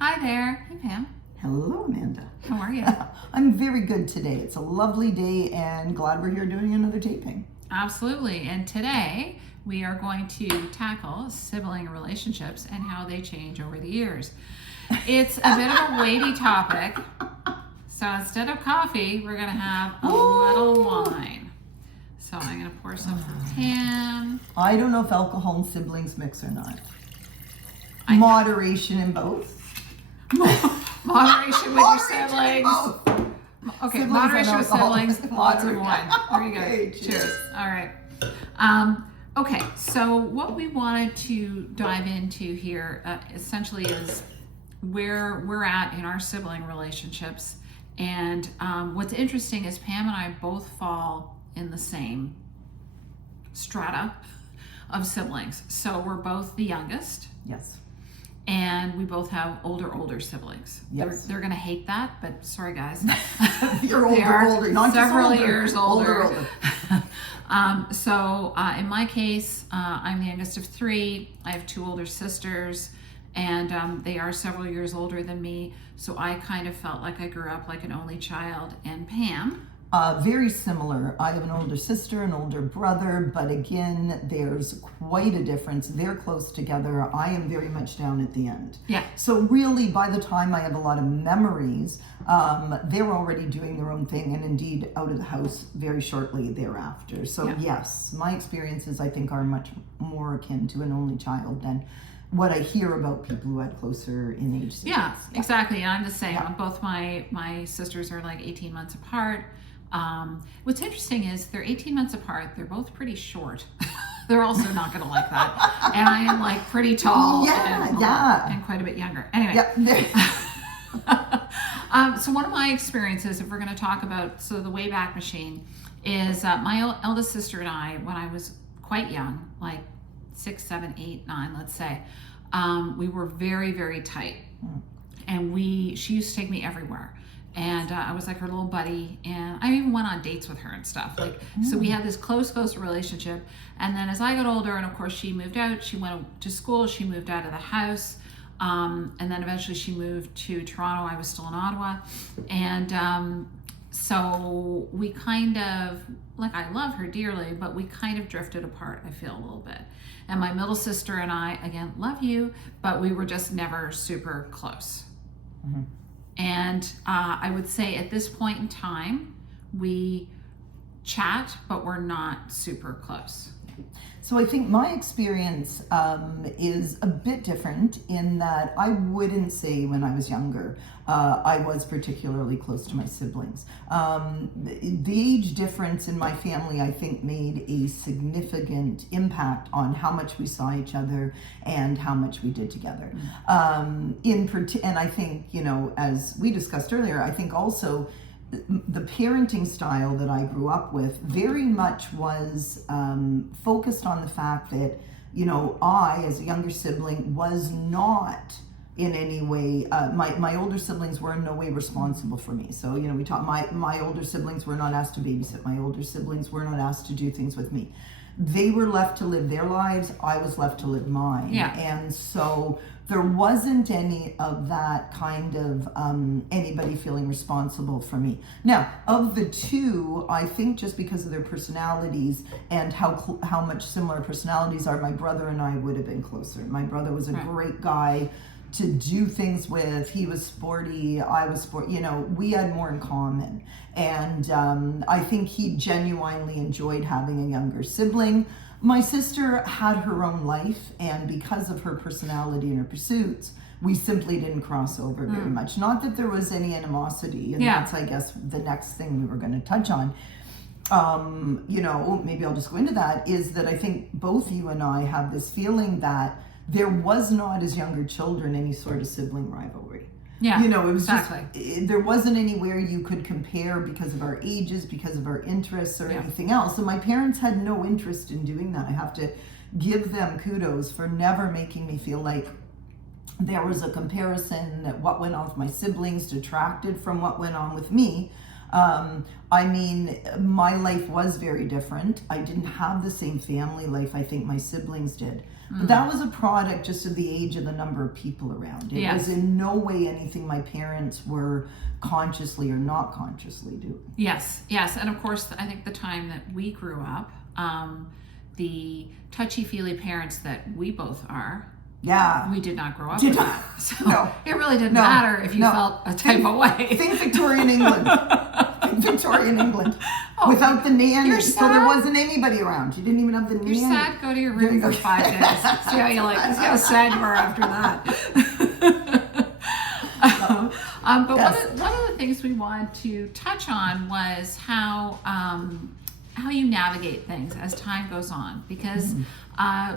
Hi there. Hey, Pam. Hello, Amanda. How are you? I'm very good today. It's a lovely day and glad we're here doing another taping. Absolutely. And today we are going to tackle sibling relationships and how they change over the years. It's a bit of a weighty topic. So instead of coffee, we're going to have a little wine. So I'm going to pour some for Pam. I don't know if alcohol and siblings mix or not. Moderation in both. Moderation with your siblings. Okay, Siblings moderation and with alcohol. siblings, lots of wine. There you go. Okay, cheers. All right. Okay, so what we wanted to dive into here essentially is where we're at in our sibling relationships. And what's interesting is Pam and I both fall in the same strata of siblings. So we're both the youngest. Yes. And we both have older siblings. Yes. They're gonna hate that, but sorry guys. You're older, not several just older. years older. Older. In my case, I'm the youngest of three. I have two older sisters, and they are several years older than me. So I kind of felt like I grew up like an only child. And Pam? Very similar. I have an older sister, an older brother, but again, there's quite a difference. They're close together. I am very much down at the end. Yeah. So really, by the time I have a lot of memories, they're already doing their own thing and indeed out of the house very shortly thereafter. So yes, my experiences, I think, are much more akin to an only child than what I hear about people who had closer in age. Yeah, exactly. And I'm the same. Both my sisters are like 18 months apart. What's interesting is they're 18 months apart. They're both pretty short. They're also not going to like that. And I am like pretty tall and quite a bit younger. Anyway. So one of my experiences, if we're going to talk about, the Wayback Machine, is my eldest sister and I, when I was quite young, like 6, 7, 8, 9, let's say, we were very, very tight. And she used to take me everywhere. And I was like her little buddy, and I even went on dates with her and stuff. So we had this close relationship. And then as I got older, and of course she moved out, she went to school, she moved out of the house, and then eventually she moved to Toronto. I was still in Ottawa, and so we kind of, I love her dearly, but we kind of drifted apart, I feel, a little bit. And my middle sister and I, again, love you, but we were just never super close. Mm-hmm. And I would say at this point in time, we chat, but we're not super close. So I think my experience is a bit different in that I wouldn't say when I was younger I was particularly close to my siblings. The age difference in my family, I think, made a significant impact on how much we saw each other and how much we did together. And I think, as we discussed earlier, I think also the parenting style that I grew up with very much was focused on the fact that, I, as a younger sibling, was not in any way, my older siblings were in no way responsible for me. So, we taught my older siblings were not asked to babysit. My older siblings were not asked to do things with me. They were left to live their lives. I was left to live mine. Yeah. And so there wasn't any of that kind of anybody feeling responsible for me. Now, of the two, I think just because of their personalities and how much similar personalities are, my brother and I would have been closer. My brother was a great guy to do things with. He was sporty, I was sporty, we had more in common. And I think he genuinely enjoyed having a younger sibling. My sister had her own life, and because of her personality and her pursuits, we simply didn't cross over very much. Not that there was any animosity, and that's, I guess, the next thing we were going to touch on. Maybe I'll just go into that, is that I think both you and I have this feeling that there was not, as younger children, any sort of sibling rivalry. Yeah, it was exactly. There wasn't anywhere you could compare because of our ages, because of our interests, or anything else. And my parents had no interest in doing that. I have to give them kudos for never making me feel like there was a comparison, that what went on with my siblings detracted from what went on with me. I mean, my life was very different. I didn't have the same family life I think my siblings did. But that was a product just of the age and the number of people around. It Yes. was in no way anything my parents were consciously or not consciously doing. Yes, yes. And of course, I think the time that we grew up, the touchy-feely parents that we both are, Yeah. we did not grow up Did with not. that. So No. it really didn't No. matter if you No. felt a type of way. Think Victorian England. Think Victorian England. Oh, Without the nanny. you're So there sad? wasn't anybody around. You didn't even have the nanny. You're sad, go to your There room you for go. 5 days. See how you like, see how sad you are after that. But Yes. one of the things we wanted to touch on was how you navigate things as time goes on, because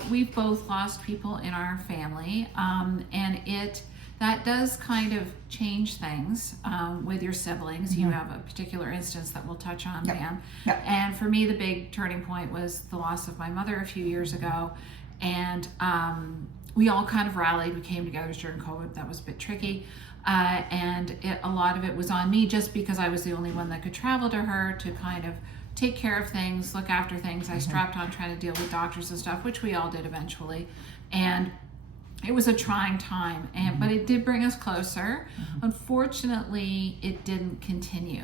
we've both lost people in our family, and that does kind of change things with your siblings. You have a particular instance that we'll touch on, Yep. Pam. Yep. And for me, the big turning point was the loss of my mother a few years ago. And we all kind of rallied. We came together during COVID. That was a bit tricky. And a lot of it was on me, just because I was the only one that could travel to her to kind of take care of things, look after things. I strapped on trying to deal with doctors and stuff, which we all did eventually. And it was a trying time, but it did bring us closer. Unfortunately, it didn't continue.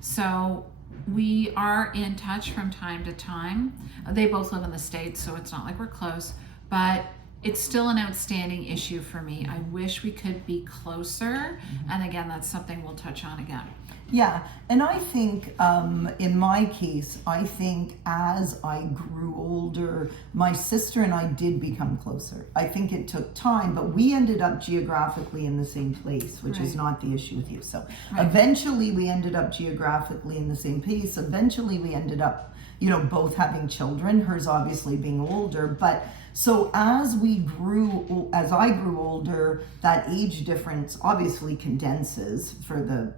So we are in touch from time to time. They both live in the States, so it's not like we're close, but it's still an outstanding issue for me. I wish we could be closer. And again, that's something we'll touch on again. Yeah, and I think in my case, I think as I grew older, my sister and I did become closer. I think it took time, but we ended up geographically in the same place, which is Right. not the issue with you. So Right. eventually we ended up geographically in the same place. Eventually we ended up, both having children, hers obviously being older, but so as I grew older, that age difference obviously condenses for the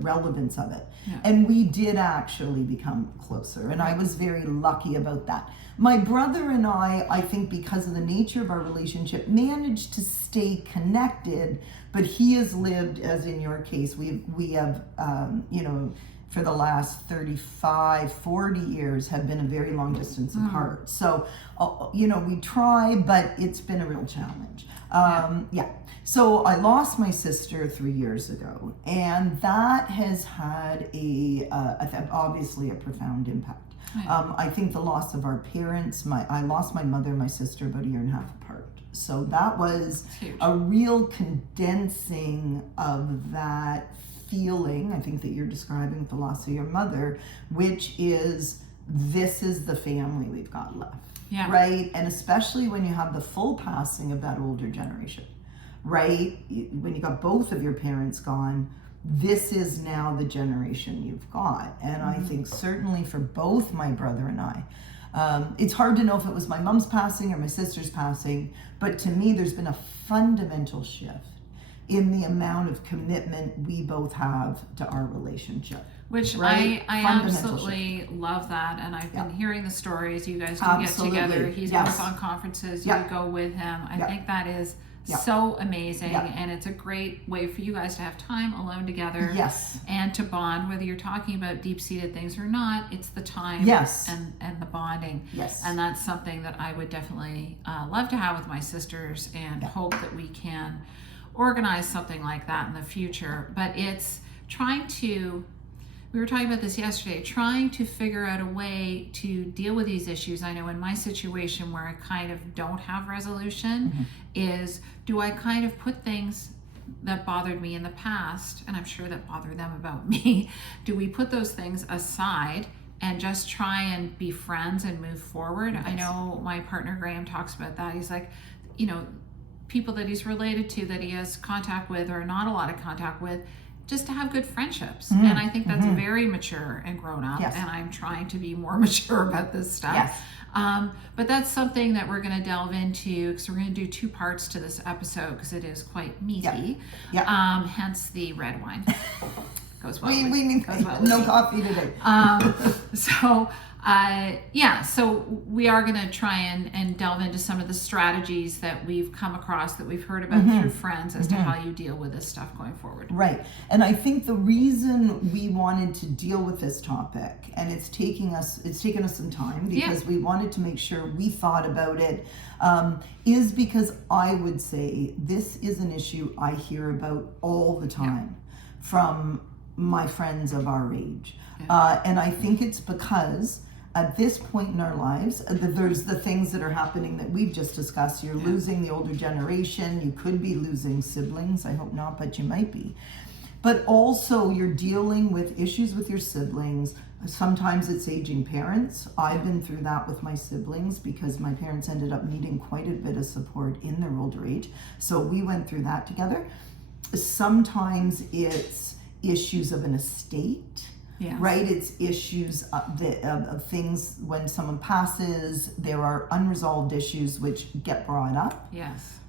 relevance of it. Yeah. And we did actually become closer, and I was very lucky about that. My brother and I think because of the nature of our relationship, managed to stay connected, but he has lived, as in your case, we have, for the last 35, 40 years have been a very long distance apart. So, we try, but it's been a real challenge. Yeah. So I lost my sister 3 years ago, and that has had obviously a profound impact. Right. I think the loss of our parents, I lost my mother and my sister about a year and a half apart. So that was It's huge. a real condensing of that feeling, I think, that you're describing with the loss of your mother, which is, this is the family we've got left. Yeah. Right? And especially when you have the full passing of that older generation, right? When you got both of your parents gone, this is now the generation you've got. And I think certainly for both my brother and I, it's hard to know if it was my mom's passing or my sister's passing, but to me, there's been a fundamental shift in the amount of commitment we both have to our relationship. Which Right? I Fundamental absolutely love that, and I've been Yeah. hearing the stories. You guys do Absolutely. get together. He's Yes. always on conferences. Yeah. You go with him. I Yeah. think that is Yeah. so amazing, Yeah. and it's a great way for you guys to have time alone together. Yes. And to bond, whether you're talking about deep-seated things or not. It's the time. Yes. And the bonding. Yes. And that's something that I would definitely love to have with my sisters, and hope that we can organize something like that in the future. But it's trying to, we were talking about this yesterday, trying to figure out a way to deal with these issues. I know in my situation where I kind of don't have resolution is, do I kind of put things that bothered me in the past, and I'm sure that bothered them about me, do we put those things aside and just try and be friends and move forward? I know my partner Graham talks about that. He's like, people that he's related to, that he has contact with or not a lot of contact with, just to have good friendships. And I think that's very mature and grown up. Yes. And I'm trying to be more mature about this stuff. Yes. But that's something that we're going to delve into, because we're going to do 2 parts to this episode, because it is quite meaty. Yeah. Hence the red wine. goes well. We need goes well no with me. coffee today. So we are going to try and delve into some of the strategies that we've come across, that we've heard about through friends, as to how you deal with this stuff going forward. Right. And I think the reason we wanted to deal with this topic, and it's taken us some time, because we wanted to make sure we thought about it, is because I would say this is an issue I hear about all the time from my friends of our age. And I think it's because at this point in our lives, there's the things that are happening that we've just discussed. You're losing the older generation. You could be losing siblings. I hope not, but you might be. But also you're dealing with issues with your siblings. Sometimes it's aging parents. I've been through that with my siblings because my parents ended up needing quite a bit of support in their older age. So we went through that together. Sometimes it's issues of an estate. Yes. Right? It's issues of things when someone passes. There are unresolved issues which get brought up. Yes.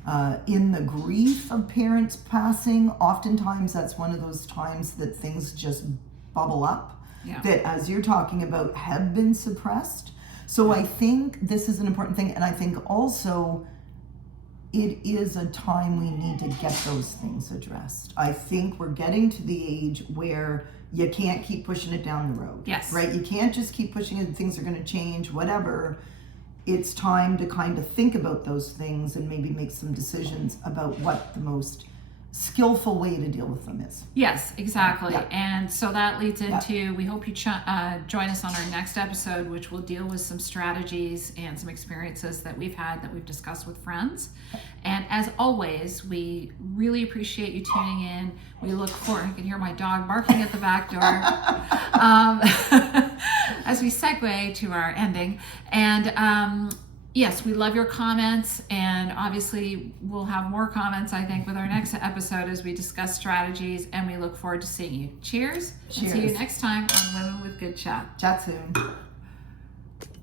In the grief of parents passing, oftentimes that's one of those times that things just bubble up that, as you're talking about, have been suppressed. So I think this is an important thing. And I think also it is a time we need to get those things addressed. I think we're getting to the age where you can't keep pushing it down the road. Yes. Right? You can't just keep pushing it. Things are going to change, whatever. It's time to kind of think about those things and maybe make some decisions about what the most skillful way to deal with them is. Yes, exactly. Yeah. And so that leads into, we hope you join us on our next episode, which will deal with some strategies and some experiences that we've had, that we've discussed with friends. And as always, we really appreciate you tuning in. We look forward, I can hear my dog barking at the back door as we segue to our ending. And yes, we love your comments, and obviously we'll have more comments, I think, with our next episode as we discuss strategies, and we look forward to seeing you. Cheers. And see you next time on Women with Good Chat. Chat soon.